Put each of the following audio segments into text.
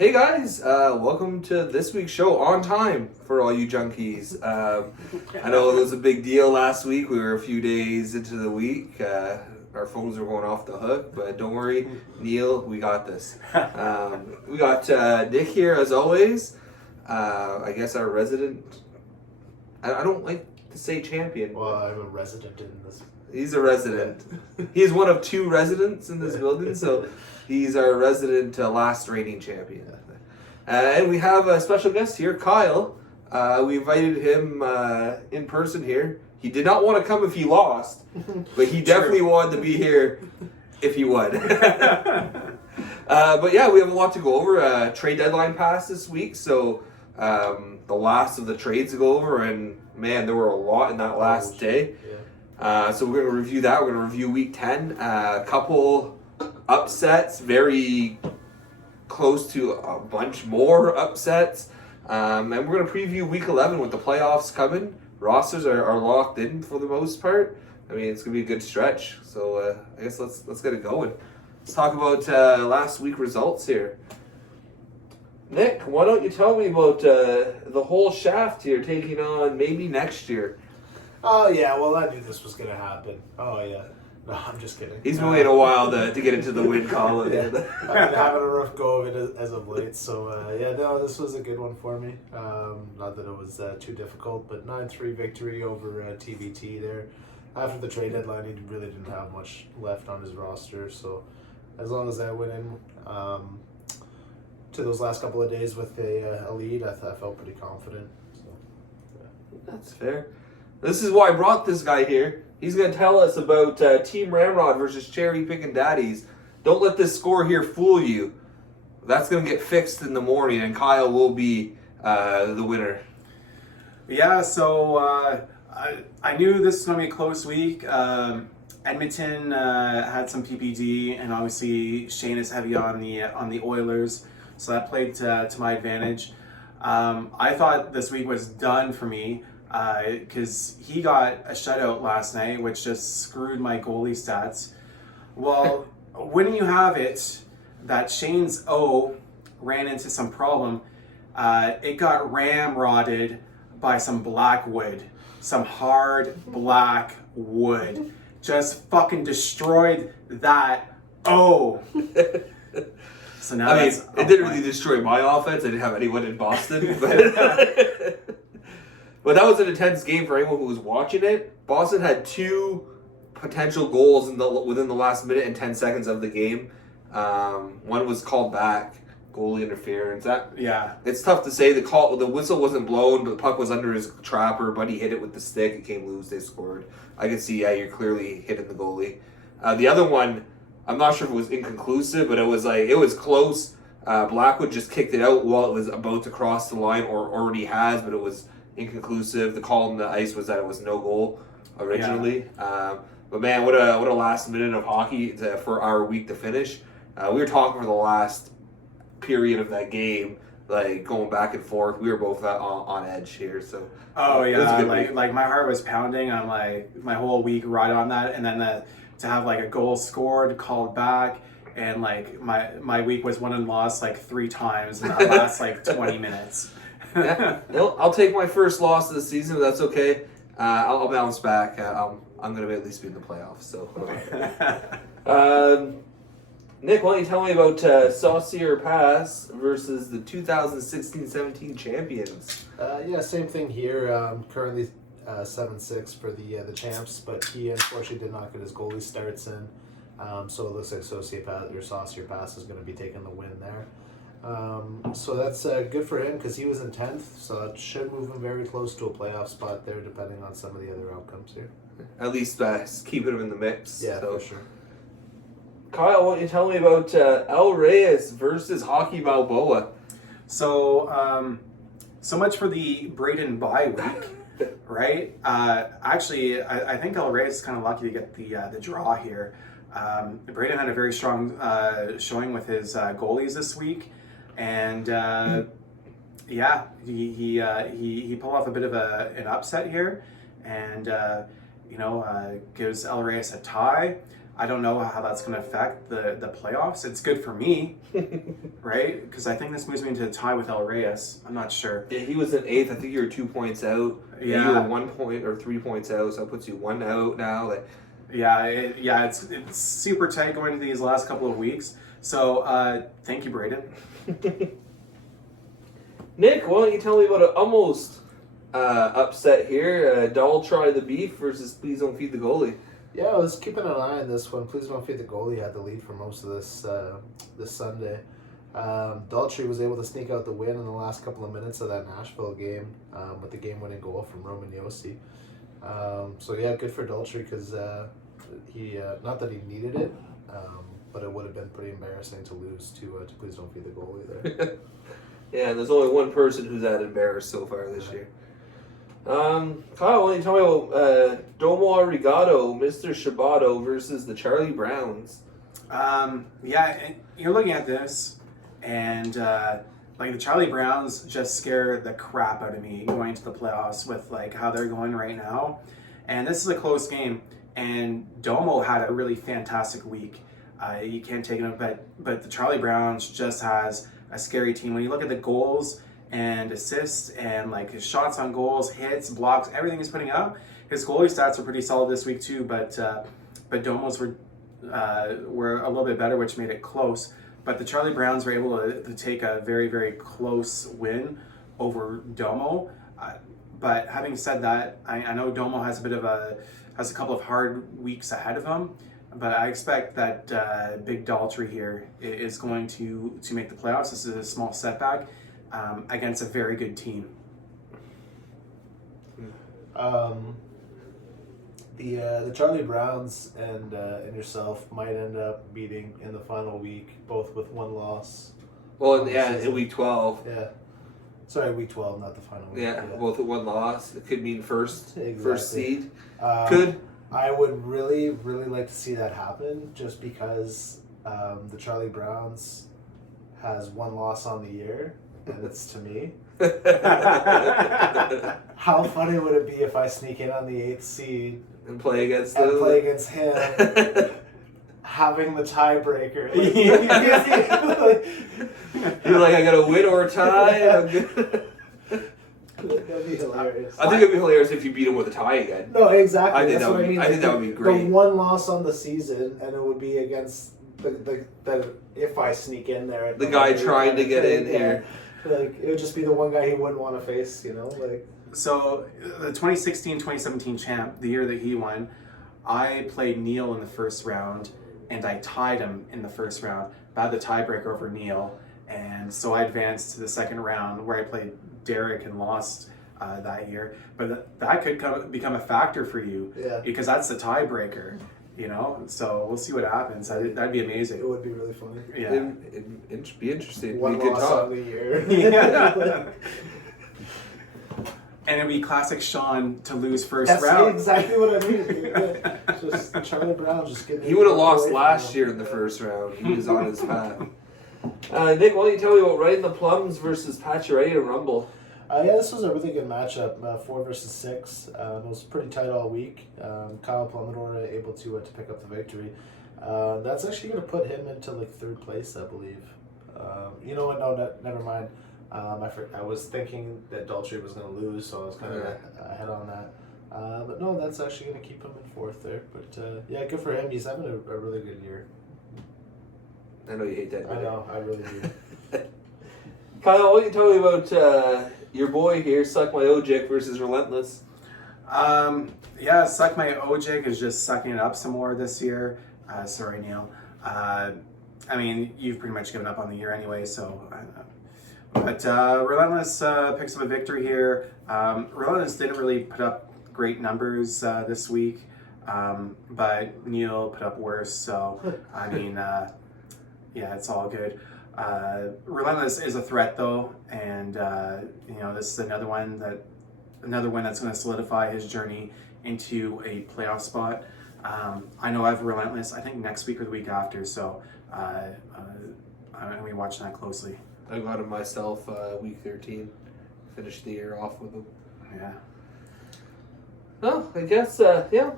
Hey guys, welcome to this week's show on time for all you junkies. I know it was a big deal last week. We were a few days into the week. Our phones were going off the hook, but don't worry, Neil, we got this. We got Nick here as always. I guess our resident. I don't like to say champion. Well, I'm a resident in this. He's a resident. He's one of two residents in this building, so he's our resident last reigning champion. And we have a special guest here, Kyle. We invited him in person here. He did not want to come if he lost, but he definitely wanted to be here if he won. But yeah, we have a lot to go over. Trade deadline passed this week, so the last of the trades to go over, and man, there were a lot in that last day. So we're going to review that. We're going to review Week 10. A couple upsets, very close to a bunch more upsets. And we're going to preview Week 11 with the playoffs coming. Rosters are locked in for the most part. I mean, it's going to be a good stretch. So I guess let's get it going. Let's talk about last week results here. Nick, why don't you tell me about the whole shaft here taking on maybe next year? Oh, yeah, well, I knew this was going to happen. Oh, yeah. No, I'm just kidding. He's been waiting a while to get into the win column. Yeah. I've been having a rough go of it as of late. So, yeah, no, this was a good one for me. Not that it was too difficult, but 9-3 victory over TBT there. After the trade deadline, he really didn't have much left on his roster. So, as long as I went in to those last couple of days with a lead, I felt pretty confident. So, yeah. That's fair. This is why I brought this guy here. He's going to tell us about Team Ramrod versus Cherry Pickin' Daddies. Don't let this score here fool you. That's going to get fixed in the morning, and Kyle will be the winner. Yeah, so I knew this was going to be a close week. Edmonton had some PPD, and obviously Shane is heavy on the Oilers, so that played to my advantage. I thought this week was done for me. Because he got a shutout last night, which just screwed my goalie stats. Well, when you have it that Shane's O ran into some problem, it got ramrodded by some black wood, some hard black wood. Just fucking destroyed that O. So now I mean, it didn't really destroy my offense. I didn't have anyone in Boston, but. But that was an intense game for anyone who was watching it. Boston had two potential goals within the last minute and 10 seconds of the game. One was called back, goalie interference. It's tough to say. The whistle wasn't blown, but the puck was under his trapper. Buddy hit it with the stick. It came loose. They scored. I could see, you're clearly hitting the goalie. The other one, I'm not sure if it was inconclusive, but it was close. Blackwood just kicked it out while it was about to cross the line, or already has, but it was inconclusive. The call on the ice was that it was no goal originally. Yeah. But man, what a last minute of hockey for our week to finish. We were talking for the last period of that game, like going back and forth. We were both on edge here. So like my heart was pounding on like my whole week right on that, and then to have like a goal scored, called back, and like my week was won and lost like 3 times in the last like 20 minutes. Yeah, I'll take my first loss of the season, but that's okay. I'll bounce back. I'm going to at least be in the playoffs. So, Nick, why don't you tell me about Saucier Pass versus the 2016-17 champions? Yeah, same thing here. Currently 7-6 for the champs, but he unfortunately did not get his goalie starts in. So it looks like Saucier Pass is going to be taking the win there. So that's good for him because he was in 10th, so it should move him very close to a playoff spot there, depending on some of the other outcomes here. At least keeping him in the mix. Yeah, for sure. Kyle, why don't you tell me about El Reyes versus Hockey Balboa? So, so much for the Braden bye week, right? Actually, I think El Reyes is kind of lucky to get the draw here. Braden had a very strong showing with his goalies this week. And he pulled off a bit of an upset here, and gives El Reyes a tie. I don't know how that's going to affect the playoffs. It's good for me, right? Because I think this moves me into a tie with El Reyes. I'm not sure. Yeah, he was in 8th. I think you were 2 points out. Yeah. You were 1 point or 3 points out, so that puts you 1 out now. Like, It's super tight going into these last couple of weeks. So thank you, Braden. Nick, why don't you tell me about an almost upset here? Daltry the Beef versus Please Don't Feed the Goalie. Yeah, I was keeping an eye on this one. Please Don't Feed the Goalie had the lead for most of this Sunday. Daltrey was able to sneak out the win in the last couple of minutes of that Nashville game with the game-winning goal from Roman Josi. So yeah, good for Daltrey because he not that he needed it, but it would have been pretty embarrassing to lose to Please Don't Feed the Goalie there. Yeah, and there's only one person who's that embarrassed so far this year. Kyle, why don't you tell me about Domo Arigato, Mr. Shibato versus the Charlie Browns? You're looking at this, and like the Charlie Browns just scared the crap out of me going to the playoffs with like how they're going right now. And this is a close game, and Domo had a really fantastic week. You can't take it, but the Charlie Browns just has a scary team. When you look at the goals and assists and like his shots on goals, hits, blocks, everything he's putting up, his goalie stats are pretty solid this week too. But Domo's were a little bit better, which made it close. But the Charlie Browns were able to take a very, very close win over Domo. But having said that, I know Domo has a couple of hard weeks ahead of him. But I expect that Big Daltrey here is going to make the playoffs. This is a small setback against a very good team. The Charlie Browns and yourself might end up meeting in the final week, both with one loss. Well, yeah, in week 12. Yeah. Sorry, week 12, not the final week. Yeah, both with one loss. It could mean first seed. Could. I would really, really like to see that happen just because the Charlie Browns has one loss on the year, and it's to me. How funny would it be if I sneak in on the 8th seed and play against him, having the tiebreaker? You're like, I gotta win or tie. That'd be hilarious. I think it'd be hilarious if you beat him with a tie again. No, exactly. I think that would be great. The one loss on the season, and it would be against the if I sneak in there. The guy trying to get in here. Like, it would just be the one guy he wouldn't want to face, you know? Like. So, the 2016-2017 champ, the year that he won, I played Neil in the first round, and I tied him in the first round. I had the tiebreaker over Neil, and so I advanced to the second round, where I played Derek and lost that year. But that could become a factor for you, because that's the tiebreaker. You know, so we'll see what happens. That'd be amazing. It would be really funny. Yeah, it'd be interesting. One it'd be a good loss talk. on the year. Yeah. And it'd be classic Sean to lose first That's round. exactly what I mean. Dude. Just Charlie Brown just getting. He would have lost last year in the first round. He was on his path. Nick, why don't you tell me about Riding the Plums versus Pacioretty Rumble? Yeah, this was a really good matchup, 4 versus 6. It was pretty tight all week. Kyle Plumidor able to pick up the victory. That's actually going to put him into like 3rd place, I believe. You know what? No, never mind. I was thinking that Daltrey was going to lose, so I was kind of ahead on that. But no, that's actually going to keep him in 4th there. But yeah, good for him. He's having a really good year. I know you hate that. I know, I really do. Kyle, why don't you tell me about your boy here, Suck My Ojik versus Relentless? Yeah, Suck My Ojik is just sucking it up some more this year. Sorry, Neil. I mean, you've pretty much given up on the year anyway, so... But Relentless picks up a victory here. Relentless didn't really put up great numbers this week, but Neil put up worse, so, I mean, yeah, it's all good. Relentless is a threat, though, and, you know, this is another one that's going to solidify his journey into a playoff spot. I know I have Relentless, I think next week or the week after, so I'm going to be watching that closely. I got him myself week 13. Finished the year off with him. Yeah. Well, I guess, yeah.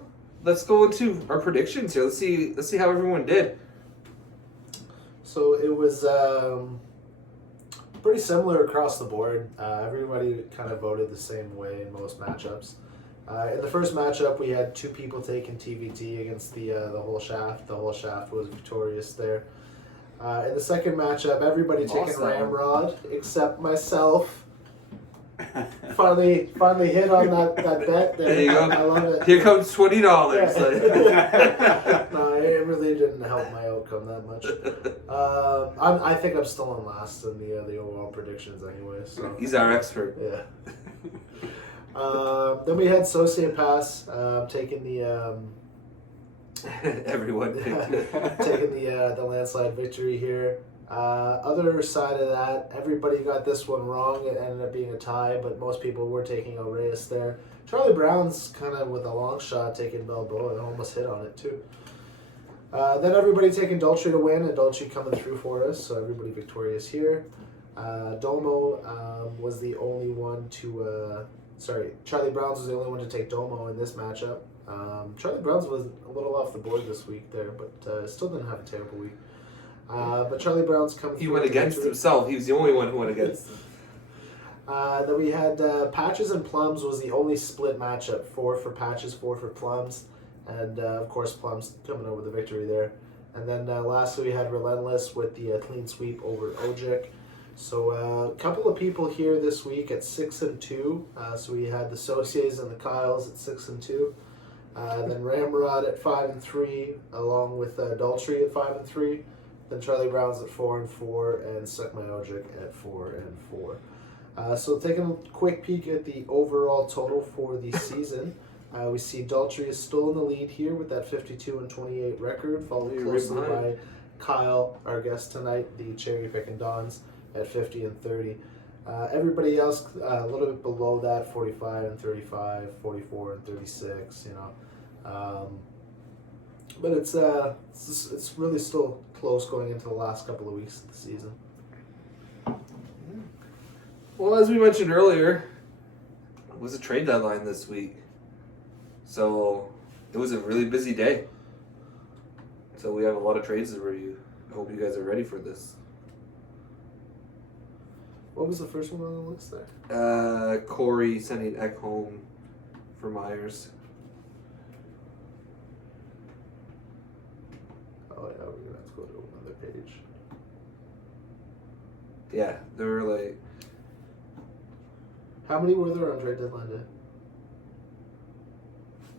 let's go into our predictions here. Let's see how everyone did. So it was pretty similar across the board. Everybody kind of voted the same way in most matchups. In the first matchup, we had 2 people taking TVT against the whole shaft. The whole shaft was victorious there. In the second matchup, everybody taking Ramrod except myself. Finally hit on that bet there. There you go. I love it. Here comes $20. No, it really didn't help my outcome that much. I think I'm still in last in the overall predictions anyway. So He's our expert. yeah. Then we had Sociopaths taking the Everyone picked. taking the landslide victory here. Other side of that, everybody got this one wrong. It ended up being a tie, but most people were taking Aureus there. Charlie Brown's kind of with a long shot taking Balboa and almost hit on it too. Then everybody taking Daltrey to win, and Daltrey coming through for us, so everybody victorious here. Domo was the only one to... Charlie Brown's was the only one to take Domo in this matchup. Charlie Brown's was a little off the board this week there, but still didn't have a terrible week. But Charlie Brown's coming through. He went against himself. He was the only one who went against him. Then we had Patches and Plums was the only split matchup. 4 for Patches, 4 for Plums. And of course Plums coming over the victory there. And then lastly we had Relentless with the clean sweep over Ojic. So a couple of people here this week at 6-2. So we had the Socias and the Kyles at 6-2. Then Ramrod at 5-3, along with Daltrey at 5-3. Then Charlie Brown's at 4-4, and Suck My Ojic at 4-4. So taking a quick peek at the overall total for the season, we see Daltrey is still in the lead here with that 52-28 record, followed closely by Kyle, our guest tonight, the Cherry Pickin' Dons, at 50-30. Everybody else a little bit below that, 45-35, 44-36. You know, but it's really still close going into the last couple of weeks of the season. Well, as we mentioned earlier, it was a trade deadline this week. So it was a really busy day. So we have a lot of trades to review. I hope you guys are ready for this. What was the first one on the list there? Corey sending Ekholm for Myers. Oh yeah, we're gonna have to go to another page. Yeah, they were like... How many were there on trade deadline day?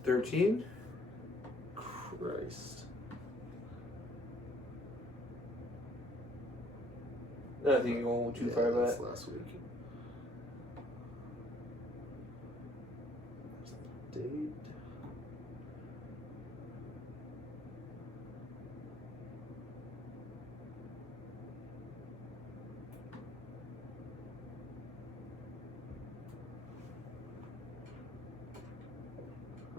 13? Christ. I think you won't too far that's back. last week. Date.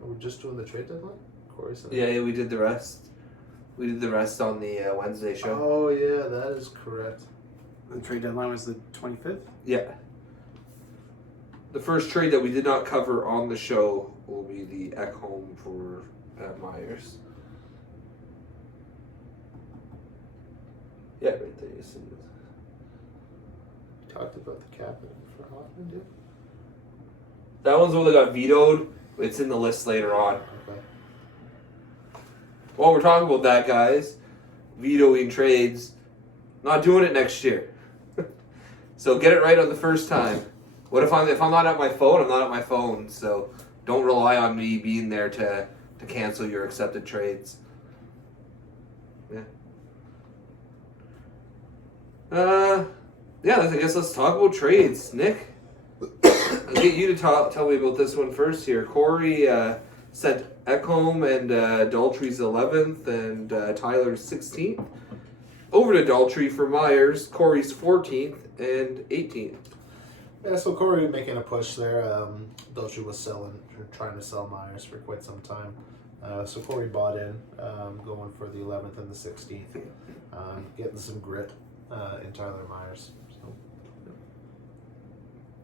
Are we just doing the trade deadline? Corey said. Yeah, we did the rest. We did the rest on the Wednesday show. Oh yeah, that is correct. The trade deadline was the 25th? Yeah. The first trade that we did not cover on the show will be the Ekholm for Myers. Yeah, right there. You see it. We talked about the cap for Hoffman, dude. That one's the one that got vetoed. It's in the list later on. Okay. While we're talking about that, guys, vetoing trades, not doing it next year. So get it right on the first time. What if I'm not at my phone? I'm not at my phone. So don't rely on me being there to cancel your accepted trades. Yeah. Yeah. I guess let's talk about trades, Nick. I'll get you to tell me about this one first here. Corey sent Ekholm and Daltrey's 11th and Tyler's 16th over to Daltrey for Myers, Corey's 14th and 18th. Yeah, so Corey making a push there. Daltrey was trying to sell Myers for quite some time. So Corey bought in, going for the 11th and the 16th, getting some grit in Tyler Myers. So.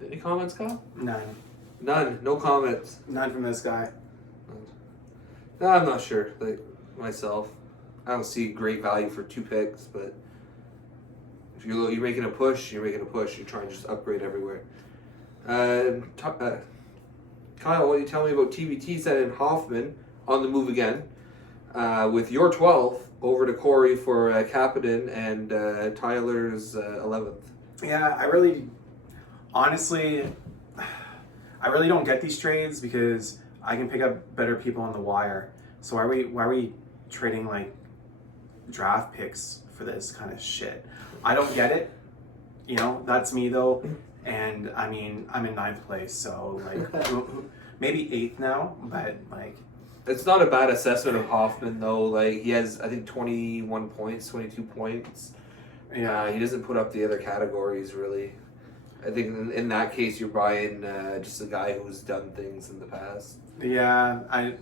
Any comments, Kyle? None. None. No comments. None from this guy. I'm not sure. Like myself, I don't see great value for 2 picks, but if you're making a push, you're making a push. You're trying to just upgrade everywhere. Kyle, why don't you tell me about TBT sending Hoffman on the move again with your 12th over to Corey for Kapanen and Tyler's 11th. Yeah, honestly, I really don't get these trades because I can pick up better people on the wire. So why are we trading like draft picks for this kind of shit? I don't get it. You know, that's me though. And I mean, I'm in 9th place, so like maybe 8th now, but like it's not a bad assessment of Hoffman though. Like he has, I think, 21 points, 22 points. Yeah, he doesn't put up the other categories really. I think in that case you're buying just a guy who's done things in the past. Yeah, I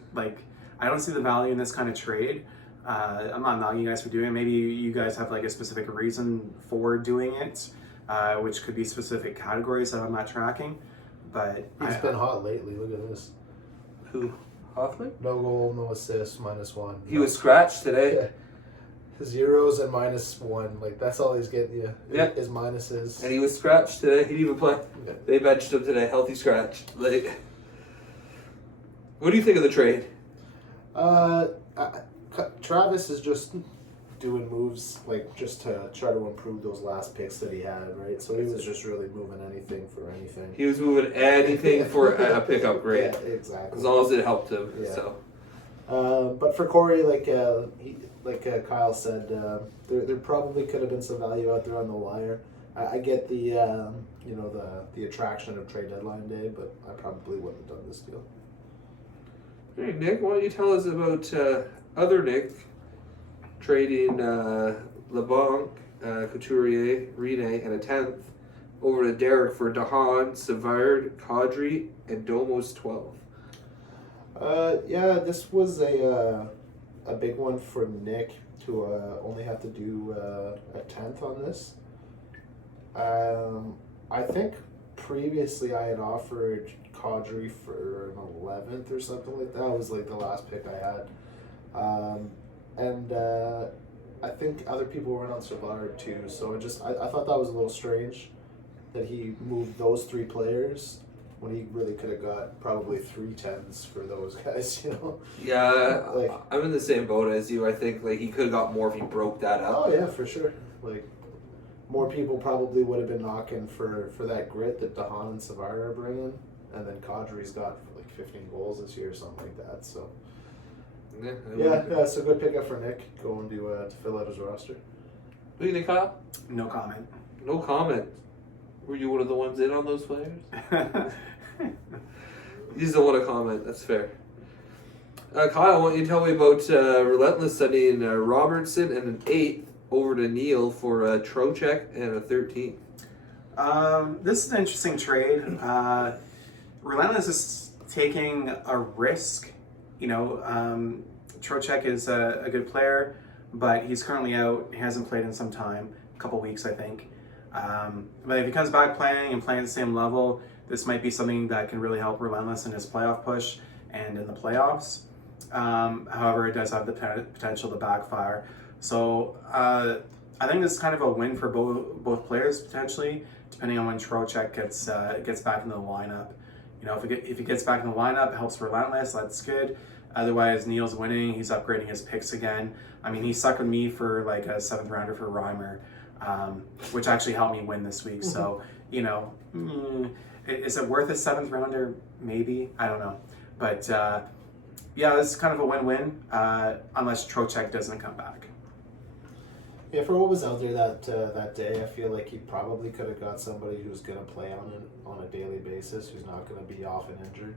don't see the value in this kind of trade. I'm not knocking you guys for doing it. Maybe you guys have like a specific reason for doing it, which could be specific categories that I'm not tracking. But He's been hot lately. Look at this. Who? Hoffman? No goal, no assist, -1. He was scratched today. Yeah. Zeros and -1. Like that's all he's getting you. Yeah. His minuses. And he was scratched today. He didn't even play. Yeah. They benched him today, healthy scratch. Like, what do you think of the trade? Travis is just doing moves like just to try to improve those last picks that he had, right? So he was just really moving anything for anything. He was moving anything for a pickup grade. Yeah, exactly. As long as it helped him. Yeah. So. But for Corey, Kyle said, there probably could have been some value out there on the wire. I get the the attraction of trade deadline day, but I probably wouldn't have done this deal. Hey Nick, why don't you tell us about other Nick trading LeBlanc, Couturier, Rene, and a 10th over to Derek for Dahan, Savard, Kadri, and Domo's 12. Yeah, this was a big one for Nick to only have to do a 10th on this. I think previously I had offered Kadri for an 11th or something like that. It was like the last pick I had. And I think other people were in on Savard too, so I thought that was a little strange that he moved those 3 players when he really could have got probably 3 10s for those guys, you know? Yeah, I'm in the same boat as you. I think like he could have got more if he broke that up. Oh yeah, for sure. Like more people probably would have been knocking for that grit that Dahan and Savard are bringing, and then Kadri's got like 15 goals this year or something like that. So yeah, it's a good pickup for Nick going to fill out his roster. What do you think, Kyle? no comment. No comment. Were you one of the ones in on those players? You just don't want to comment. That's fair. Kyle, why don't you tell me about Relentless sending Robertson and an 8th over to Neil for a Trocheck and a 13th? This is an interesting trade. Relentless is taking a risk. You know, Trocheck is a good player, but he's currently out. He hasn't played in some time, a couple weeks, I think. But if he comes back playing and playing at the same level, this might be something that can really help Relentless in his playoff push and in the playoffs. However, it does have the potential to backfire. So I think this is kind of a win for both players potentially, depending on when Trocheck gets back into the lineup. You know, if he gets back in the lineup, it helps Relentless. That's good. Otherwise, Neil's winning. He's upgrading his picks again. I mean, he stuck with me for like a 7th rounder for Reimer, which actually helped me win this week. So, you know, is it worth a 7th rounder? Maybe. I don't know. But yeah, this is kind of a win-win unless Trocheck doesn't come back. Yeah, for what was out there that day, I feel like he probably could have got somebody who's going to play on a daily basis, who's not going to be often injured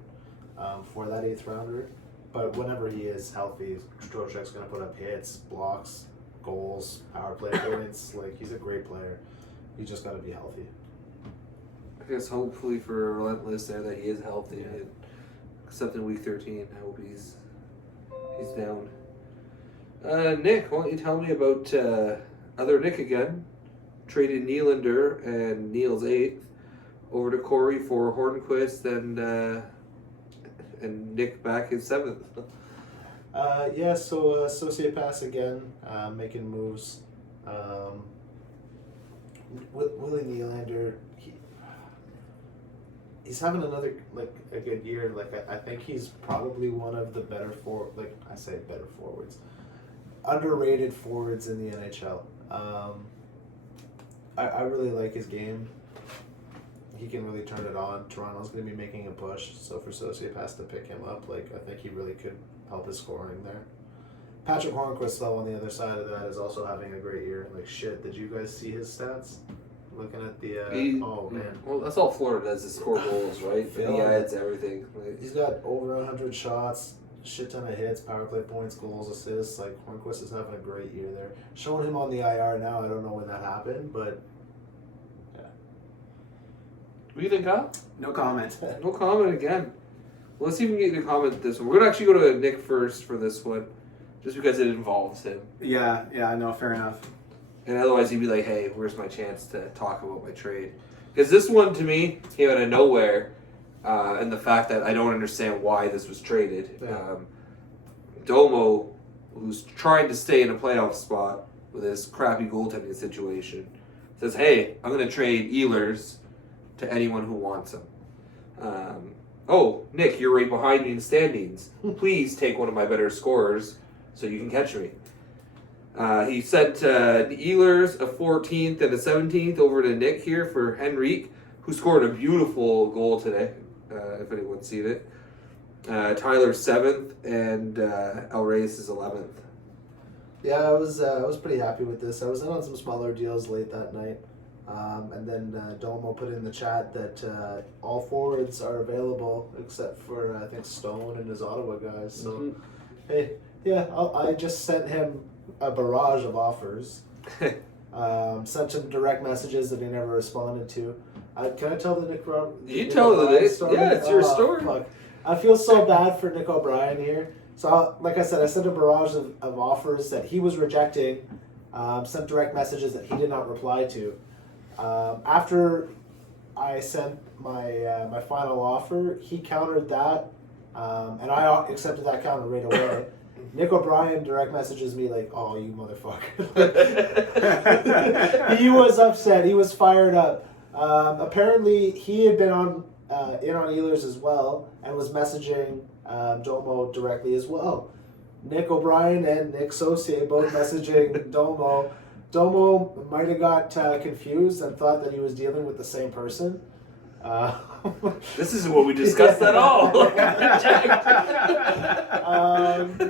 for that 8th rounder. But whenever he is healthy, Trocheck's going to put up hits, blocks, goals, power play points. Like, he's a great player. He's just got to be healthy. I guess hopefully for Relentless there that he is healthy. Yeah. Except in week 13, I hope he's down. Nick, why don't you tell me about other Nick again? Traded Nylander and Neil's 8th over to Corey for Hornquist and Nick back his 7th. So Associate Pass again, making moves. Willie Nylander, he's having another a good year. I think he's probably one of the better better forwards, underrated forwards in the NHL. I really like his game. He can really turn it on. Toronto's going to be making a push, so for Sociopass to pick him up, I think he really could help his scoring there. Patrick Hornquist, though, on the other side of that, is also having a great year. Did you guys see his stats? Looking at the, oh man. Well, that's all Florida does is score goals, right? And he adds everything. He's got over 100 shots, shit ton of hits, power play points, goals, assists. Hornquist is having a great year there. Showing him on the IR now, I don't know when that happened, but What do you think, Kyle? No comment. No comment again. Well, let's see if we can get you to comment this one. We're going to actually go to Nick first for this one, just because it involves him. Yeah, no, fair enough. And otherwise he'd be like, hey, where's my chance to talk about my trade? Because this one, to me, came out of nowhere, and the fact that I don't understand why this was traded. Yeah. Domo, who's trying to stay in a playoff spot with this crappy goaltending situation, says, hey, I'm going to trade Ehlers to anyone who wants him. Oh, Nick, you're right behind me in standings. Please take one of my better scorers so you can catch me. He sent Ehlers a 14th and a 17th over to Nick here for Henrique, who scored a beautiful goal today, if anyone's seen it. Tyler 7th and El Reyes is 11th. yeah, I was pretty happy with this. I was in on some smaller deals late that night. And then Domo put in the chat that all forwards are available except for, I think, Stone and his Ottawa guys. So, hey, yeah, I just sent him a barrage of offers. Sent him direct messages that he never responded to. Can I tell the Nick Rob? You tell the Nick. Story? Yeah, it's your story. Fuck. I feel so bad for Nick O'Brien here. So, like I said, I sent a barrage of offers that he was rejecting. Sent direct messages that he did not reply to. After I sent my final offer, he countered that, and I accepted that counter right away. Nick O'Brien direct messages me like, "Oh, you motherfucker!" He was upset. He was fired up. Apparently, he had been on in on Ehlers as well and was messaging Domo directly as well. Nick O'Brien and Nick Saucier both messaging Domo. Domo might have got confused and thought that he was dealing with the same person. This is what we discussed at all.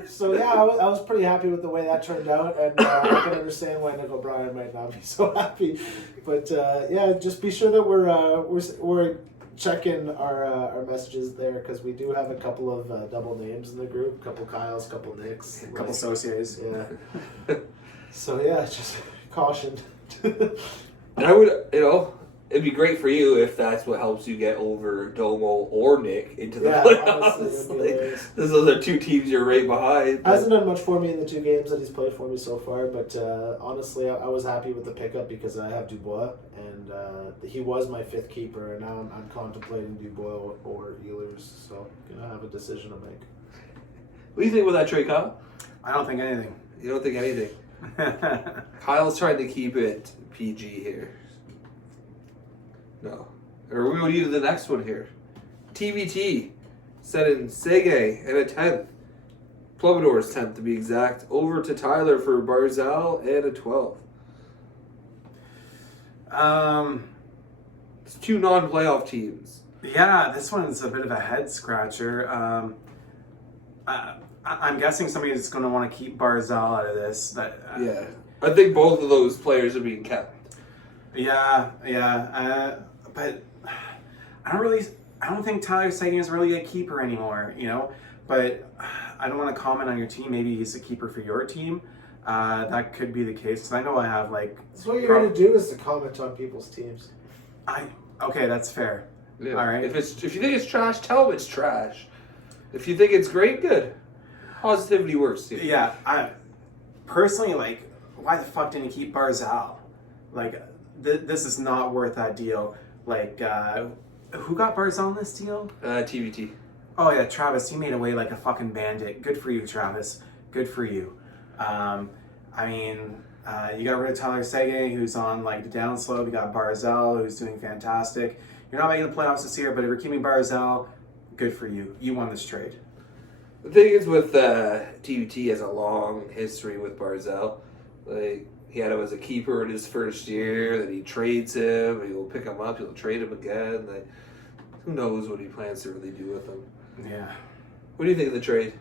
So yeah, I was pretty happy with the way that turned out, and I can understand why Nick O'Brien might not be so happy. But yeah, just be sure that we're checking our messages there, because we do have a couple of double names in the group, a couple Kyles, a couple Nicks, A couple Sauciers. Yeah. So yeah, just caution. And I would, it'd be great for you if that's what helps you get over Domo or Nick into the playoffs. Honestly, it'd be Those are two teams you're right behind. Hasn't done much for me in the 2 games that he's played for me so far, but honestly, I was happy with the pickup because I have Dubois, and he was my 5th keeper, and now I'm contemplating Dubois or Ehlers, so I'm going to have a decision to make. What do you think about that trade, Kyle? I don't think anything. You don't think anything? Kyle's trying to keep it PG here. No. Or we would do the next one here. TBT sending Sege and a 10th. Plumidor's 10th to be exact. Over to Tyler for Barzal and a 12th. It's 2 non-playoff teams. Yeah, this one's a bit of a head scratcher. I'm guessing somebody's going to want to keep Barzal out of this. But, Yeah. I think both of those players are being kept. Yeah. But I don't think Tyler Seguin is really a keeper anymore, But I don't want to comment on your team. Maybe he's a keeper for your team. That could be the case. 'Cause I know I have That's what you're going to do, is to comment on people's teams. Okay, that's fair. Yeah. All right. If you think it's trash, tell them it's trash. If you think it's great, good. Positivity works. Yeah, I personally, why the fuck didn't you keep Barzal? This is not worth that deal. Who got Barzal in this deal? TBT. Oh yeah, Travis, you made away like a fucking bandit. Good for you, Travis. Good for you. I mean, you got rid of Tyler Seguin, who's on like the downslope. You got Barzell, who's doing fantastic. You're not making the playoffs this year, but if you're keeping Barzell, good for you. You won this trade. The thing is with TUT has a long history with Barzell. Like he had him as a keeper in his first year, then he trades him, he'll pick him up, he'll trade him again. Like who knows what he plans to really do with him. Yeah. What do you think of the trade?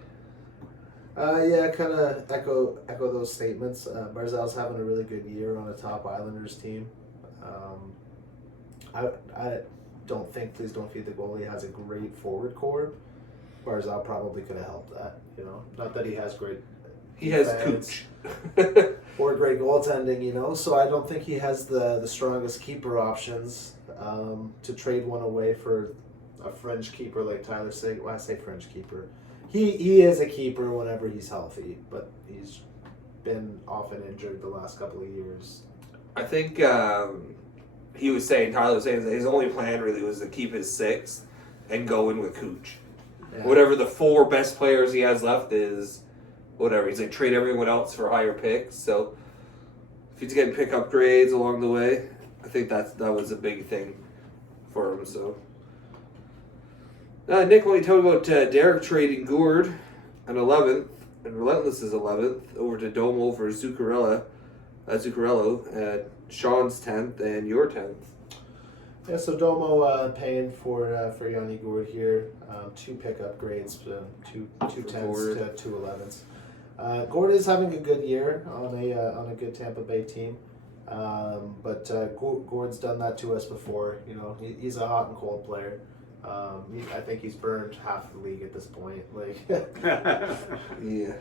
Yeah, kind of echo those statements. Barzell's having a really good year on a top Islanders team. I don't think Please Don't Feed the Goalie has a great forward core. Barzell probably could have helped that, you know. Not that he has great. He has defense Cooch. or great goaltending, you know. So I don't think he has the strongest keeper options. To trade one away for a French keeper like Tyler Seguin. Well, I say French keeper. He is a keeper whenever he's healthy, but he's been often injured the last couple of years. I think he was saying, Tyler was saying that his only plan really was to keep his sixth and go in with Cooch. Yeah. Whatever the 4 best players he has left is, whatever. He's like trade everyone else for higher picks. So if he's getting pick upgrades along the way, I think that was a big thing for him. So Nick, why don't you tell me about Derek trading Gourde an 11th and Relentless is 11th over to Domo for Zuccarello, Sean's 10th and your 10th. Yeah, so Domo paying for Yanni Gourde here, 2 pickup grades, two 10s to 2 11s. Gourde is having a good year on a good Tampa Bay team, but Gourde's done that to us before. You know, he's a hot and cold player. I think he's burned half the league at this point. Like, yeah, you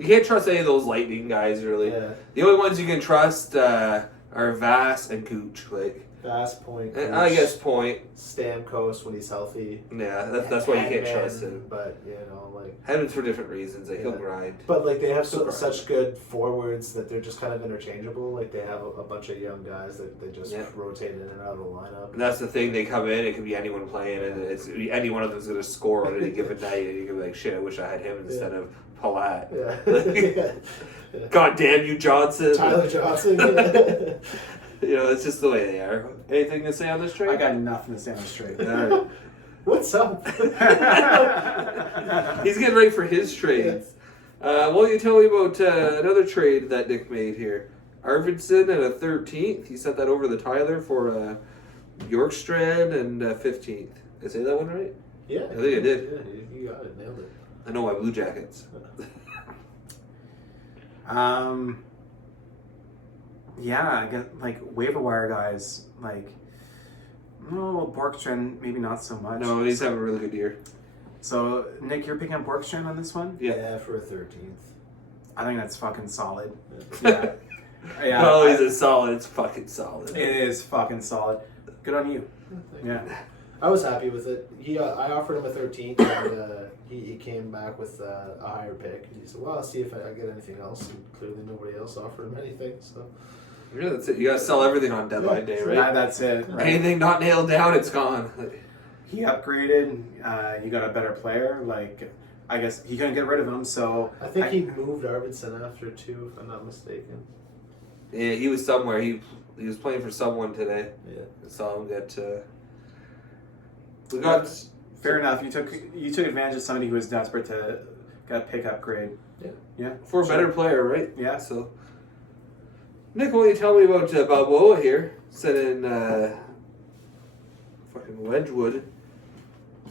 can't trust any of those Lightning guys really. Yeah. The only ones you can trust are Vass and Cooch. Like fast point. I guess Point. Stamkos when he's healthy. Yeah, that's why you can't Hedman, trust him. But you know, like Hedman's for different reasons. Like he'll grind. But like they have Super such good forwards that they're just kind of interchangeable. Like they have a bunch of young guys that they just rotate in and out of the lineup. And that's the thing. They come in. It could be anyone playing, and it's any one of them's going to score on any given night. And you can be like, shit, I wish I had him instead of Palat. Yeah. God damn you, Johnson. Tyler Johnson. You know, it's just the way they are. Anything to say on this trade? I got nothing to say on this trade. All right. What's up? He's getting ready for his trades. Why don't you tell me about another trade that Nick made here? Arvidsson and a 13th. He sent that over to Tyler for Bjorkstrand and 15th. Did I say that one right? Yeah. I think I did. Yeah, you got it. Nailed it. I know my Blue Jackets. Yeah, I get like waiver wire guys like. No, Borkstrand, maybe not so much. No, he's having a really good year. So, Nick, you're picking up Borkstrand on this one? Yeah, for a 13th. I think that's fucking solid. Yeah. Oh, he's a solid. It's fucking solid. It is fucking solid. Good on you. Yeah. I was happy with it. I offered him a 13th, and he came back with a higher pick. He said, well, I'll see if I get anything else. And clearly nobody else offered him anything, so... Yeah, that's it. You gotta sell everything on deadline day, right? Yeah, that's it. Right? Anything not nailed down, it's gone. He upgraded. You got a better player. Like, I guess he couldn't get rid of him, so... I think he moved Arvidsson after 2, if I'm not mistaken. Yeah, he was somewhere. He was playing for someone today. Yeah. I saw him get... we got... Fair enough. You took advantage of somebody who was desperate to get a pick upgrade. Yeah. Yeah. For a better player, right? Yeah. So... Nick, why don't you tell me about Balboa here? Sent in fucking Wedgwood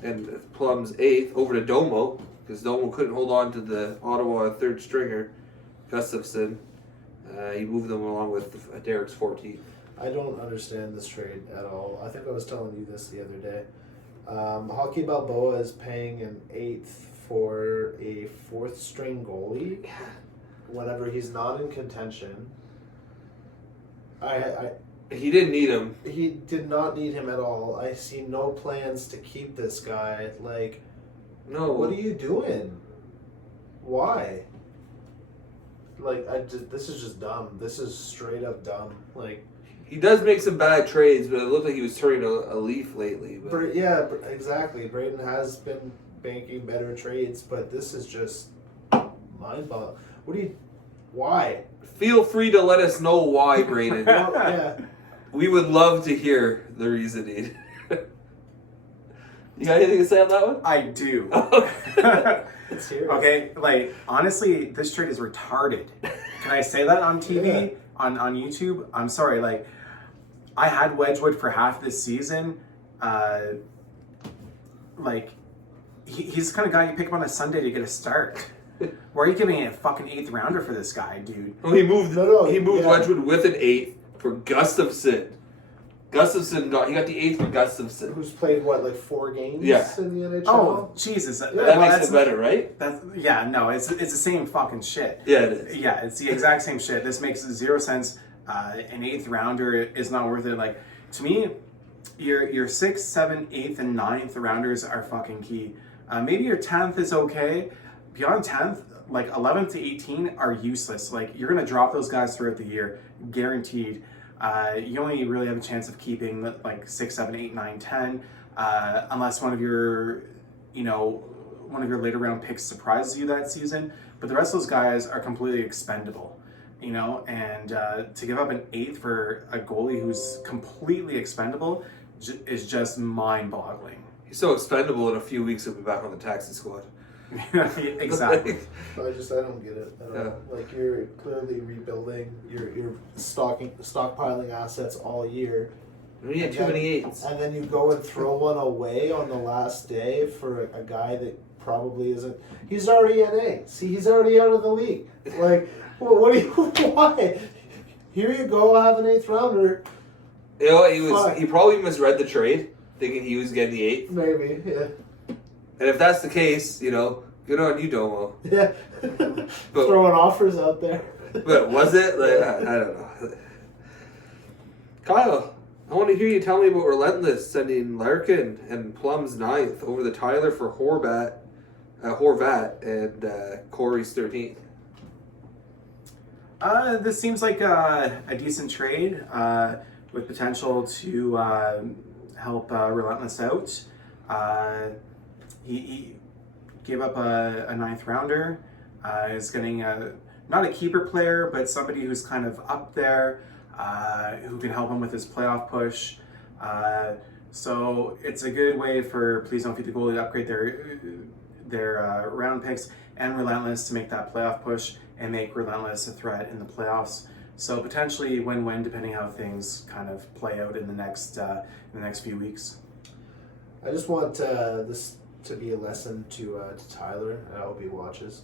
and Plum's 8th over to Domo because Domo couldn't hold on to the Ottawa 3rd stringer, Gustafsson. He moved them along with Derek's 14th. I don't understand this trade at all. I think I was telling you this the other day. Hockey Balboa is paying an 8th for a 4th string goalie whenever he's not in contention. He didn't need him. He did not need him at all. I see no plans to keep this guy. Like, No. what are you doing? Why? Like, this is just dumb. This is straight up dumb. Like, He does make some bad trades, but it looked like he was turning a leaf lately. But... yeah, exactly. Braden has been banking better trades, but this is just mind-boggling. Why? Feel free to let us know why, Brayden. Well, yeah. We would love to hear the reasoning. You got anything to say on that one? I do. It's serious. Okay, like honestly, this trade is retarded. Can I say that on TV? Yeah. On YouTube? I'm sorry, like I had Wedgwood for half this season. Like he's the kind of guy you pick up on a Sunday to get a start. Why are you giving a fucking 8th rounder for this guy, dude? Well, he moved yeah. Wedgwood with an 8th for Gustafsson. He got the 8th for Gustafsson. Who's played what, like 4 games Yeah. in the NHL? Oh, Jesus. That makes it better, right? It's the same fucking shit. Yeah, it is. Yeah, it's the exact same shit. This makes 0 sense. An 8th rounder is not worth it. Like, to me, your 6th, 7th, 8th, and 9th rounders are fucking key. Maybe your 10th is okay. Beyond 10th, like 11th to 18 are useless. Like, you're going to drop those guys throughout the year, guaranteed. You only really have a chance of keeping like 6, 7, 8, 9, 10, unless one of your later round picks surprises you that season. But the rest of those guys are completely expendable, and to give up an 8th for a goalie who's completely expendable is just mind-boggling. He's so expendable. In a few weeks, he'll be back on the taxi squad. Exactly. I don't get it. I don't know. Like, you're clearly rebuilding. You're stockpiling assets all year. We had too many 8s. And then you go and throw one away on the last day for a guy that probably isn't. He's already an A. See, he's already out of the league. Like, what do you? Why? Here you go. Have an 8th rounder. He probably misread the trade, thinking he was getting the 8th. Maybe, yeah. And if that's the case, good on you, Domo. Yeah. Throwing offers out there. But was it? Like, I don't know. Kyle, I want to hear you tell me about Relentless sending Larkin and Plum's 9th over the Tyler for Horvat and Corey's 13th. This seems like a decent trade with potential to help Relentless out. He gave up a 9th rounder. Is getting not a keeper player, but somebody who's kind of up there, who can help him with his playoff push. So it's a good way for Please Don't Feed the Goalie to upgrade their round picks and Relentless to make that playoff push and make Relentless a threat in the playoffs. So potentially win-win depending how things kind of play out in the next few weeks. I just want this to be a lesson to Tyler. I hope he watches,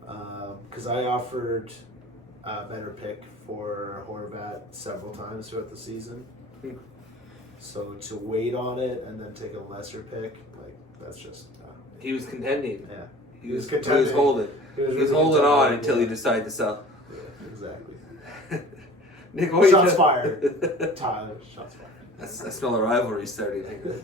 because I offered a better pick for Horvat several times throughout the season. So to wait on it and then take a lesser pick, like, that's just He was contending. yeah. He was holding. He was holding on until he decided to sell. Yeah, exactly. Nick, what Shots fired. Tyler, shots fired. I smell a rivalry starting here.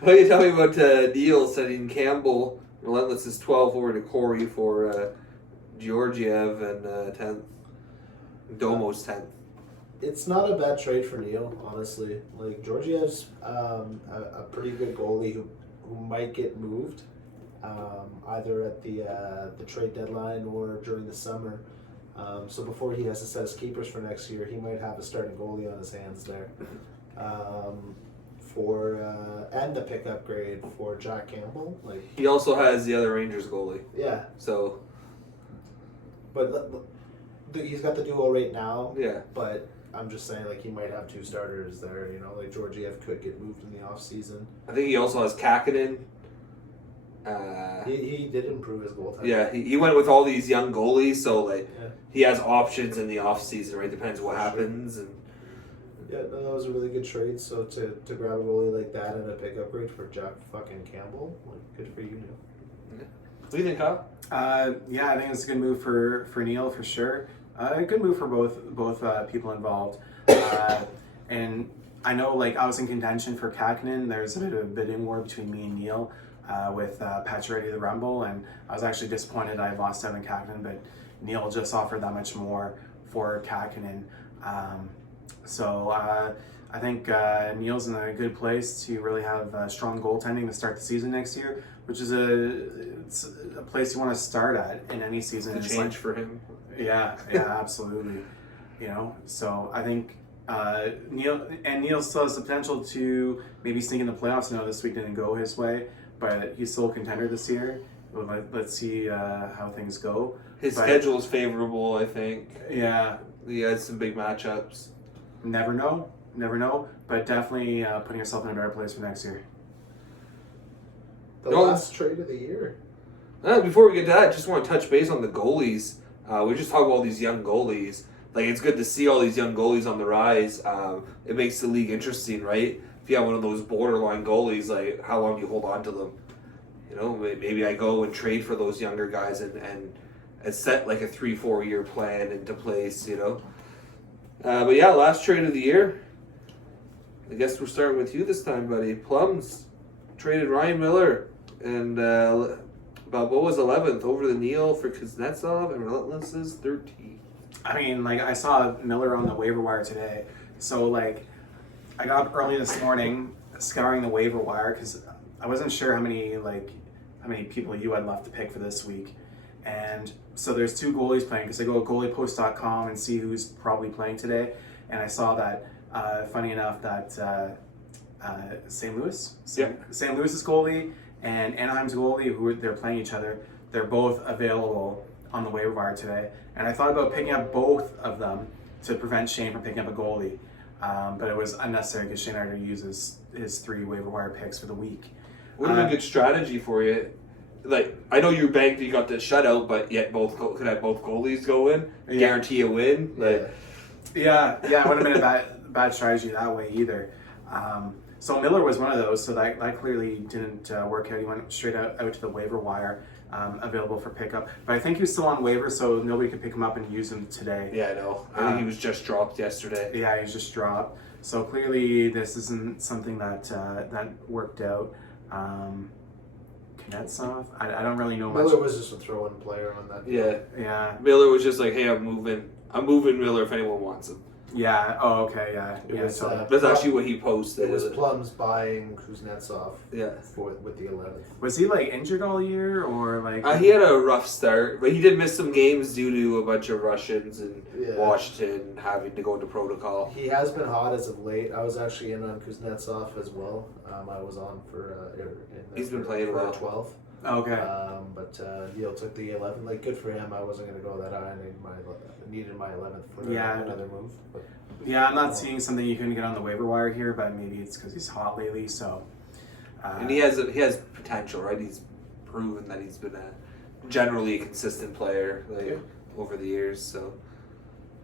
What do you tell me about Neil sending Campbell, Relentless's 12 over to Corey for Georgiev and 10th, Domo's 10th? It's not a bad trade for Neil, honestly. Like, Georgiev's a pretty good goalie who might get moved, either at the trade deadline or during the summer. So before he has to set his keepers for next year, he might have a starting goalie on his hands there. And the pick upgrade for Jack Campbell. Like, He also has the other Rangers goalie. yeah, So, but he's got the duo right now. yeah. But I'm just saying, like, he might have 2 starters there. Like Georgiev could get moved in the off season. I think he also has Kakinen. He did improve his goaltending. Yeah, he went with all these young goalies, so like Yeah. he has options in the off season, right? Depends what For sure. happens. And Yeah, no, that was a really good trade. So to grab a goalie like that and a pick upgrade for Jack fucking Campbell, like, good for you, Neil. what do you think, Kyle? Yeah, I think it's a good move for Neil for sure. A good move for both people involved. And I know, like, I was in contention for Kakinen. There's a bit of a bidding war between me and Neil with Pacioretty the Rumble, and I was actually disappointed I lost out on Kakinen, but Neil just offered that much more for Kakinen. So I think Neil's in a good place to really have strong goaltending to start the season next year, which is it's a place you want to start at in any season. It's a It's change for him. yeah, absolutely. So I think Neil still has the potential to maybe sneak in the playoffs. I know this week didn't go his way, but he's still a contender this year. Let's see how things go. His schedule is favorable, I think. Yeah. He has some big matchups. Never know, but definitely putting yourself in a better place for next year. The last trade of the year. Before we get to that, I just want to touch base on the goalies. We just talk about all these young goalies. Like, it's good to see all these young goalies on the rise. It makes the league interesting, right? If you have one of those borderline goalies, like, how long do you hold on to them? Maybe I go and trade for those younger guys and set like a 3-4 year plan into place, But yeah, last trade of the year. I guess we're starting with you this time, buddy. Plums traded Ryan Miller and about what was 11th over the Neil for Kuznetsov and Relentless's 13th. I mean, like, I saw Miller on the waiver wire today. So, like, I got up early this morning scouring the waiver wire because I wasn't sure how many people you had left to pick for this week. And so there's 2 goalies playing because I go to goaliepost.com and see who's probably playing today. And I saw that, funny enough, that St. Louis, St. Louis's goalie and Anaheim's goalie, they're playing each other, they're both available on the waiver wire today. And I thought about picking up both of them to prevent Shane from picking up a goalie. But it was unnecessary because Shane already uses his 3 waiver wire picks for the week. Would have been a good strategy for you. Like, I know you banked you got the shutout, but yet could have both goalies go in, guarantee a win. Like, yeah, it wouldn't have been a bad strategy that way either. So Miller was one of those, so that clearly didn't work out. He went straight out to the waiver wire, available for pickup. But I think he was still on waiver, so nobody could pick him up and use him today. Yeah, I know. I think he was just dropped yesterday. Yeah, he was just dropped. So clearly this isn't something that worked out. Kuznetsov, I don't really know much. Miller was just a throw-in player on that. Yeah. Miller was just like, hey, I'm moving Miller if anyone wants him. Yeah. Oh, okay. Yeah. That's actually what he posted. It was Plums buying Kuznetsov. Yeah. With the 11th. Was he like injured all year or like? He had a rough start, but he did miss some games due to a bunch of Russians and Washington having to go into protocol. He has been hot as of late. I was actually in on Kuznetsov as well. I was on for. He's been playing well. 12th. Okay. But Neil took the 11. Like, good for him. I wasn't going to go that high. I needed my 11th for another move. But, yeah, I'm not seeing something you couldn't get on the waiver wire here, but maybe it's because he's hot lately. So. And he has potential, right? He's proven that he's been generally a consistent player over the years. So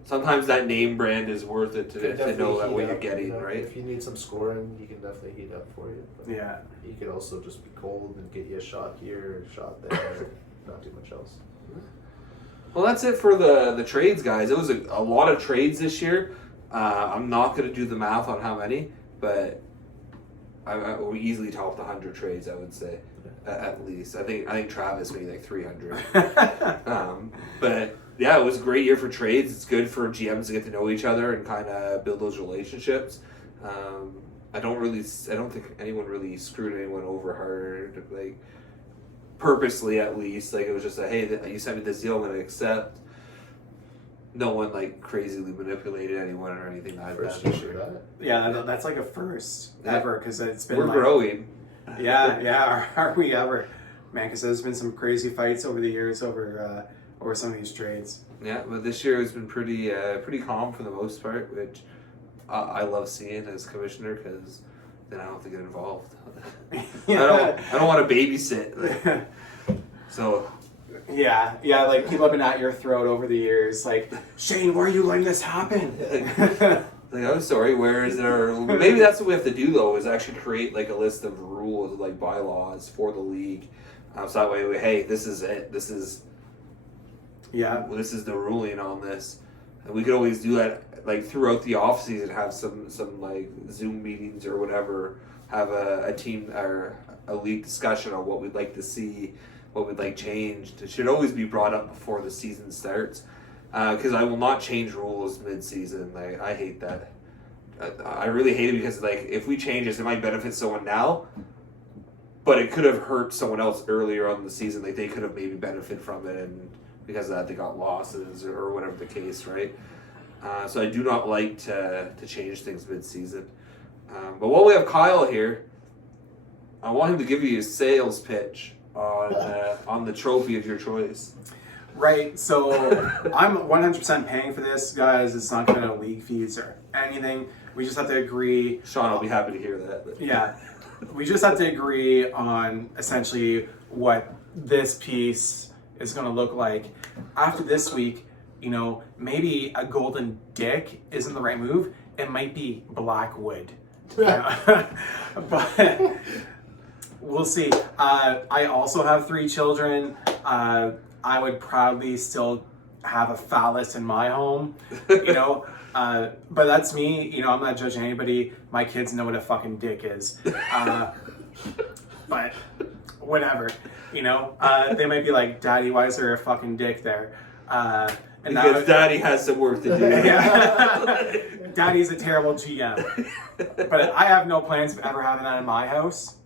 sometimes that name brand is worth it to know that what you're getting, right? If you need some scoring, he can definitely heat up for you. But yeah. He could also just be cold and get you a shot here, a shot there, not too much else. Well, that's it for the trades, guys. It was a lot of trades this year. I'm not going to do the math on how many, but we easily topped 100 trades, I would say, at least. I think Travis maybe like 300. But yeah, it was a great year for trades. It's good for GMs to get to know each other and kind of build those relationships. I don't think anyone really screwed anyone over hard, like purposely at least. Like, it was just hey, you sent me this deal, I'm going to accept. No one like crazily manipulated anyone or anything like that. Yeah, that's like a first ever because it's been. We're growing. Yeah. Are we ever, man? Because there's been some crazy fights over the years over some of these trades. Yeah, but this year has been pretty calm for the most part, which I love seeing as commissioner because then I don't have to get involved. I don't want to babysit. So. Yeah, like people have been at your throat over the years, like, Shane, why are you letting this happen? Like, I'm sorry, where is there? Maybe that's what we have to do, though, is actually create like a list of rules, like bylaws for the league. So that way, hey, this is it. This is the ruling on this. And we could always do that, like, throughout the off season, have some like Zoom meetings or whatever, have a team or a league discussion on what we'd like to see, what we'd like changed. It should always be brought up before the season starts, because I will not change rules mid-season. I hate that. I really hate it because like if we change this, it might benefit someone now, but it could have hurt someone else earlier on in the season. Like they could have maybe benefited from it, and because of that they got losses or whatever the case, right? So I do not like to change things mid-season. But while we have Kyle here, I want him to give you a sales pitch on the trophy of your choice. Right, so I'm 100% paying for this, guys. It's not going to league fees or anything. We just have to agree. Sean will be happy to hear that. But. Yeah, we just have to agree on essentially what this piece is going to look like. After this week, you know, maybe a golden dick isn't the right move. It might be Blackwood. But we'll see. I also have 3 children. I would proudly still have a phallus in my home, you know. But that's me. You know, I'm not judging anybody. My kids know what a fucking dick is. But whatever, you know. They might be like, Daddy, why is there a fucking dick there? And because Daddy has some work to do. Yeah. Daddy's a terrible GM. But I have no plans of ever having that in my house.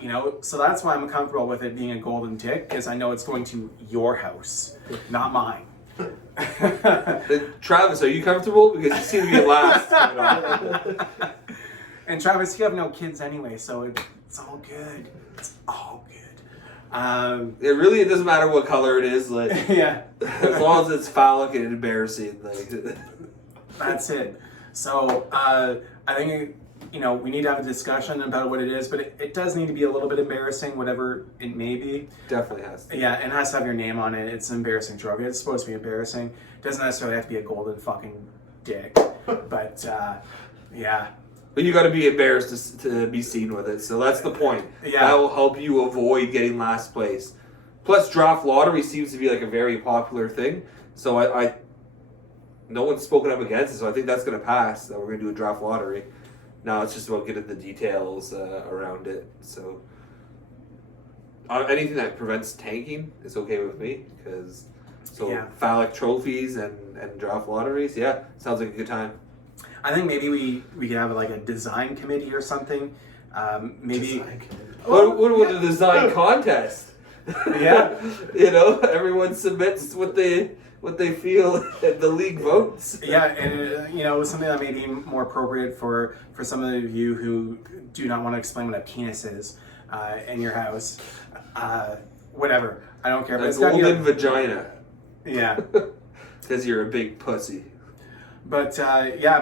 You know, so that's why I'm comfortable with it being a golden tick, because I know it's going to your house, not mine. Travis, are you comfortable? Because you seem to be last. And Travis, you have no kids anyway, so it's all good. It's all good. It doesn't matter what color it is, like Yeah. as long as it's phallic and embarrassing, like That's it. So I think, you know, we need to have a discussion about what it is, but it does need to be a little bit embarrassing, whatever it may be. Definitely has to. Yeah, it has to have your name on it. It's an embarrassing trophy. It's supposed to be embarrassing. It doesn't necessarily have to be a golden fucking dick. But, yeah. But you got to be embarrassed to be seen with it, so that's the point. Yeah. That will help you avoid getting last place. Plus, draft lottery seems to be like a very popular thing, so I no one's spoken up against it, so I think that's going to pass, that we're going to do a draft lottery. Now it's just about getting the details around it. So anything that prevents tanking is okay with me. Because phallic trophies and draft lotteries, sounds like a good time. I think maybe we could have like a design committee or something. Maybe. What about the design contest? Yeah. You know, everyone submits what they feel and the league votes. Yeah, and you know, something that may be more appropriate for some of you who do not want to explain what a penis is in your house. Whatever, I don't care. But A golden vagina. Yeah. Because you're a big pussy. But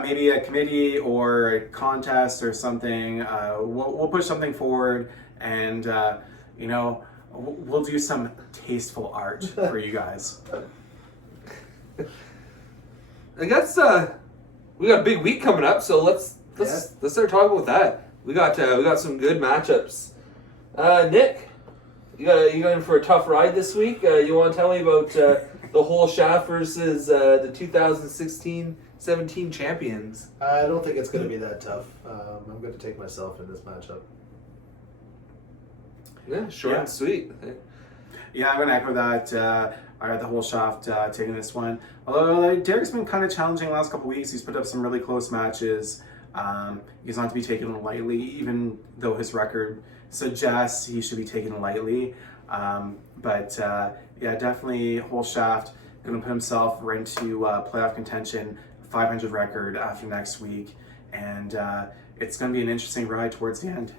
maybe a committee or a contest or something. We'll push something forward, and you know, we'll do some tasteful art for you guess. I guess we got a big week coming up, so let's start talking about that. We got some good matchups. Nick, you got in for a tough ride this week. You want to tell me about the whole shaft versus the 2016-17 champions? I don't think it's going to be that tough. I'm going to take myself in this matchup. Yeah, short and sweet. Yeah, I'm going to echo that. I got the whole shaft taking this one. Although Derek's been kind of challenging the last couple weeks. He's put up some really close matches. He's not to be taken lightly, even though his record suggests he should be taken lightly. But definitely whole shaft. Going to put himself right into playoff contention, 500 record after next week. And it's going to be an interesting ride towards the end.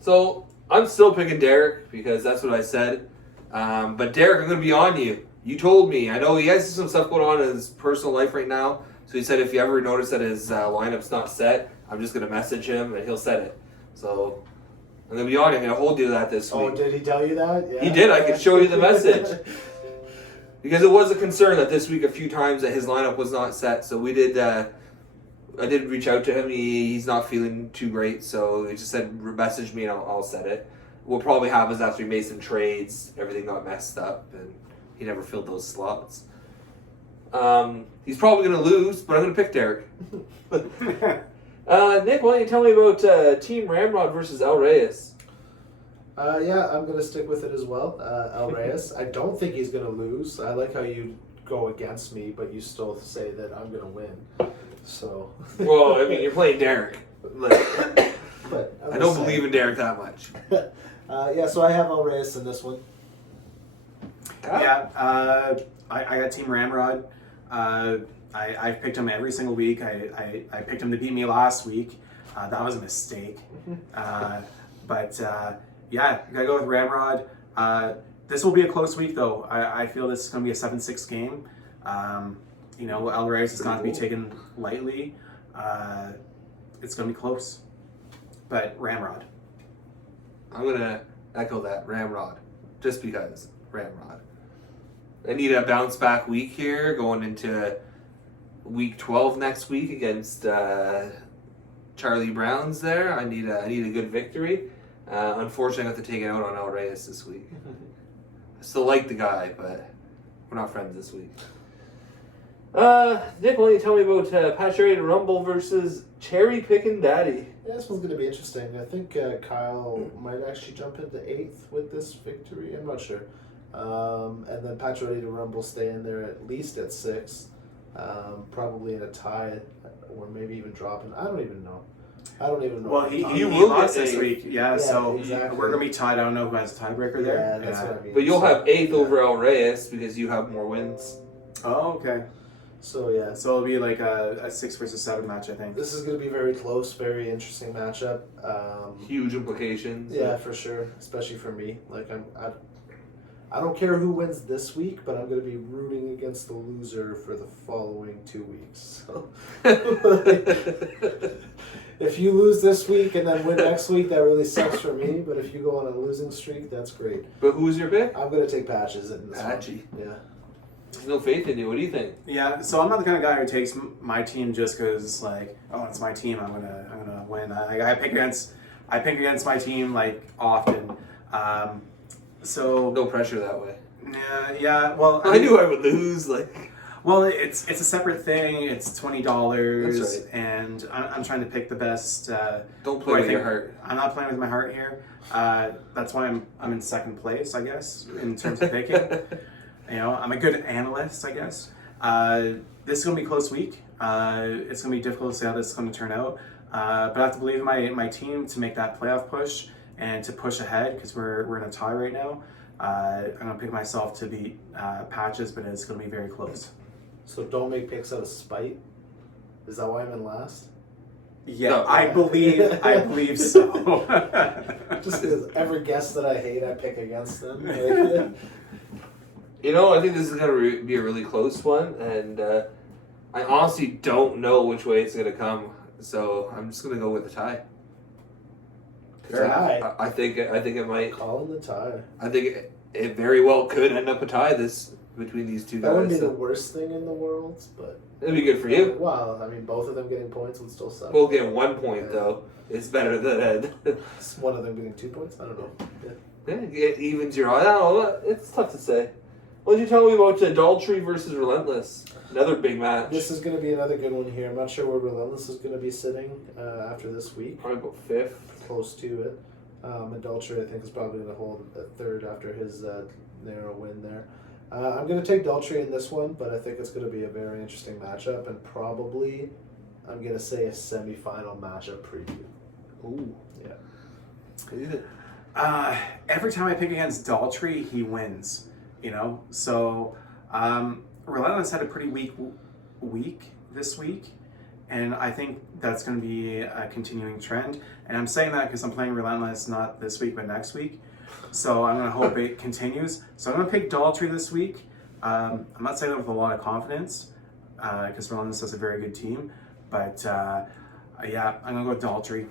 So I'm still picking Derek because that's what I said. But Derek, I'm going to be on you. You told me. I know he has some stuff going on in his personal life right now. So he said if you ever notice that his lineup's not set, I'm just going to message him and he'll set it. So I'm going to be on you. I'm going to hold you to that this week. Oh, did he tell you that? Yeah. He did. I could show you the message. Because it was a concern that this week a few times that his lineup was not set. So we did... I did reach out to him. He's not feeling too great. So he just said, message me and I'll set it. What probably happens after we made some trades, everything got messed up and he never filled those slots. He's probably going to lose, but I'm going to pick Derek. Nick, why don't you tell me about Team Ramrod versus El Reyes? I'm going to stick with it as well. El Reyes. I don't think he's going to lose. I like how you go against me, but you still say that I'm going to win. So. Well, I mean, you're playing Derek. Like, But I don't believe in Derek that much. Yeah, so I have El Reyes in this one. Yeah, I got Team Ramrod. I picked him every single week. I picked him to beat me last week. That was a mistake. But yeah, gotta go with Ramrod. This will be a close week, though. I feel this is going to be a 7-6 game. You know, El Reyes is not to be taken lightly. It's going to be close. But Ramrod. I'm going to echo that. Ramrod. Just because. Ramrod. I need a bounce back week here going into week 12 next week against Charlie Brown's there. I need a good victory. Unfortunately, I have to take it out on El Reyes this week. I still like the guy, but we're not friends this week. Nick, why don't you tell me about Patch Rumble versus Cherry Pickin' Daddy? Yeah, this one's going to be interesting. I think Kyle might actually jump into 8th with this victory. I'm not sure. And then Patch Ready to Rumble stay in there at least at 6. Probably in a tie or maybe even dropping. I don't even know. Well, he will lost get this a- week. Yeah, so exactly. we're going to be tied. I don't know who has a tiebreaker there. Yeah, that's what I mean. But you'll So, have 8th yeah. over El Reyes because you have more wins. Oh, okay. So, yeah. So it'll be like a 6 versus 7 match, I think. This is going to be very close, very interesting matchup. Huge implications. Yeah, for sure, especially for me. Like I don't care who wins this week, but I'm going to be rooting against the loser for the following 2 weeks. So, if you lose this week and then win next week, that really sucks for me. But if you go on a losing streak, that's great. But who's your pick? I'm going to take Patches in this Patchy. one. Yeah. There's no faith in you. What do you think? Yeah, so I'm not the kind of guy who takes my team just because, like, oh, it's my team. I'm gonna win. I pick against my team like often. So No pressure that way. yeah. Well, I knew I would lose. Like, well, it's a separate thing. It's $20, That's right. and I'm trying to pick the best. don't who play I with your think- heart. I'm not playing with my heart here. That's why I'm in second place, I guess, in terms of picking. You know, I'm a good analyst, I guess. This is going to be a close week. It's going to be difficult to see how this is going to turn out. But I have to believe in my team to make that playoff push and to push ahead because we're in a tie right now. I'm going to pick myself to beat Patches, but it's going to be very close. So don't make picks out of spite. Is that why I'm in last? Yeah, No. I believe so. Just because every guest that I hate, I pick against them. Like, You know, I think this is going to be a really close one, and I honestly don't know which way it's going to come. So I'm just going to go with the tie. Fair enough. I think it might. calling the tie. I think it very well could end up a tie between these two guys. That wouldn't be the So worst thing in the world, but it'd be good for you. Well, I mean, both of them getting points would still suck. We'll get 1 point though. It's better than One of them getting 2 points. I don't know. Yeah. it evens your odds. I don't know. It's tough to say. What did you tell me about Adultery versus Relentless? Another big match. This is going to be another good one here. I'm not sure where Relentless is going to be sitting after this week. Probably about 5th. Close to it. Adultery, I think, is probably going to hold a 3rd after his narrow win there. I'm going to take Adultery in this one, but I think it's going to be a very interesting matchup, and probably, I'm going to say, a semi-final matchup preview. Ooh. Yeah. What do you think? Every time I pick against Daltrey, he wins. You know, so Relentless had a pretty weak week this week, and I think that's going to be a continuing trend. And I'm saying that because I'm playing Relentless not this week but next week, so I'm going to hope it continues. So I'm going to pick Daltrey this week. I'm not saying that with a lot of confidence because Relentless has a very good team, but yeah, I'm going to go with Daltrey.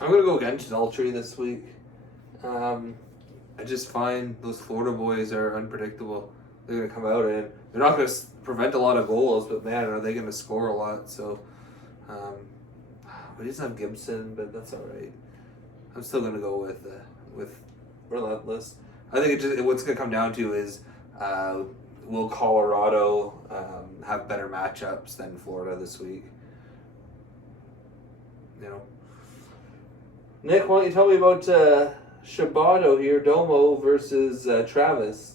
I'm going to go against Adultery this week. I just find those Florida boys are unpredictable. They're going to come out and they're not going to prevent a lot of goals, but man, are they going to score a lot. So, we just have Gibson, but that's all right. I'm still going to go with Relentless. I think what's going to come down to is will Colorado have better matchups than Florida this week? You know. Nick, why don't you tell me about Shabato here, Domo versus Travis.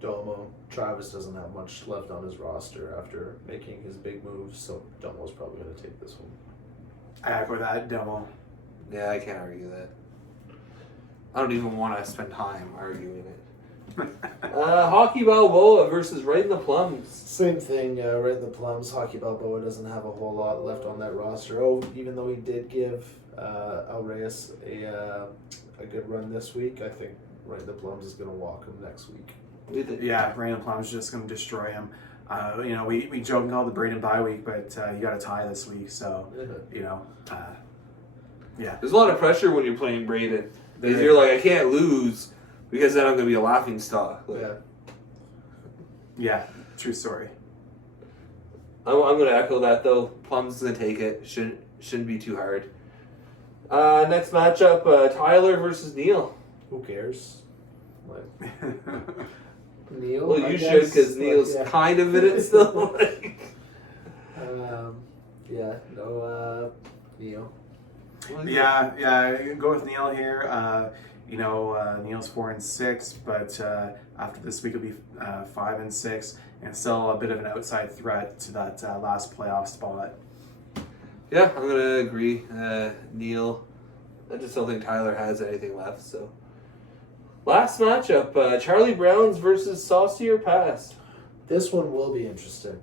Domo. Travis doesn't have much left on his roster after making his big moves, so Domo's probably going to take this one. I echo that, Domo. Yeah, I can't argue that. I don't even want to spend time arguing it. Hockey Balboa versus Right in the Plums. Same thing, right in the Plums. Hockey Balboa doesn't have a whole lot left on that roster. Oh, even though he did give El Reyes a good run this week, I think Right in the Plums is going to walk him next week. Yeah, Brandon Plum's just going to destroy him. We joke and call it the Braden bye week, but you got a tie this week, so, yeah. There's a lot of pressure when you're playing Braden. Because you're like, I can't lose because then I'm going to be a laughing stock. Like, yeah, true story. I'm going to echo that, though. Plum's going to take it. Shouldn't be too hard. Next matchup, Tyler versus Neil. Who cares? Like, Neil? Well, you should because Neil's kind of in it still. Neil. Yeah, go with Neil here. Neil's 4-6, but after this week, it'll be 5-6, and still a bit of an outside threat to that last playoff spot. Yeah, I'm gonna agree. Neil, I just don't think Tyler has anything left. So, last matchup: Charlie Browns versus Saucy or Pass. This one will be interesting.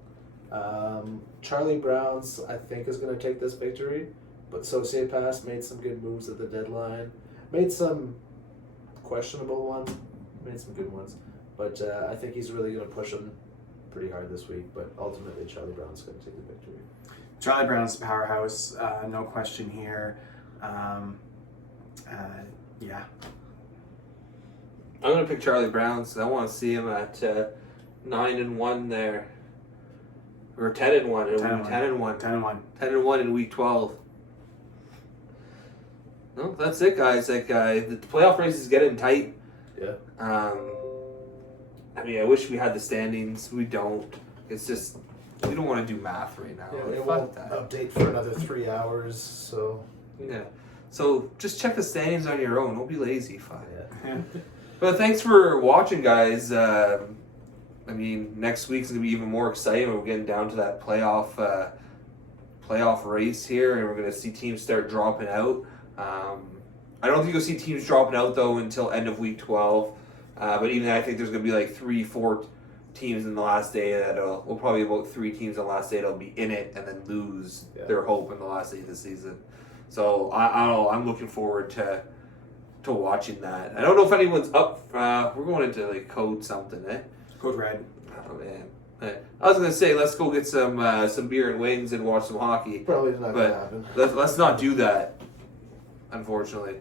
Charlie Browns, I think, is going to take this victory, but Saucy Pass made some good moves at the deadline. Made some questionable ones, made some good ones, but I think he's really going to push him pretty hard this week. But ultimately, Charlie Brown's going to take the victory. Charlie Brown's powerhouse, no question here. Yeah. I'm gonna pick Charlie Browns. I want to see him at 9-1 there, or 10-1. 10-1. 10-1 in week 12. No, that's it, guys. Like the playoff race is getting tight. Yeah. I wish we had the standings. We don't. It's just we don't want to do math right now. Yeah, Like, it fuck won't that. update for another 3 hours, so... Yeah. So just check the standings on your own. Don't be lazy. Fuck. Yeah. But thanks for watching, guys. Next week's gonna be even more exciting. We're getting down to that playoff race here, and we're gonna see teams start dropping out. I don't think you'll see teams dropping out though until end of week 12. But even then, I think there's gonna be like 3-4 teams in the last day we'll probably about 3 teams on the last day that'll be in it and then lose their hope in the last day of the season. So I don't know. I'm looking forward to watching that. I don't know if anyone's up. We're going into like code something, eh? Code red. Oh man. I was gonna say let's go get some beer and wings and watch some hockey. Probably not going to happen. Let's not do that, unfortunately.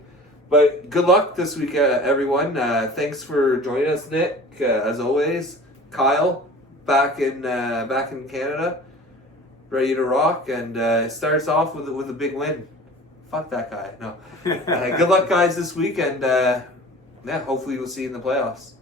But good luck this week, everyone. Thanks for joining us, Nick. As always, Kyle, back in Canada, ready to rock, and starts off with a big win. Fuck that guy. No. Good luck, guys, this week, and hopefully we'll see you in the playoffs.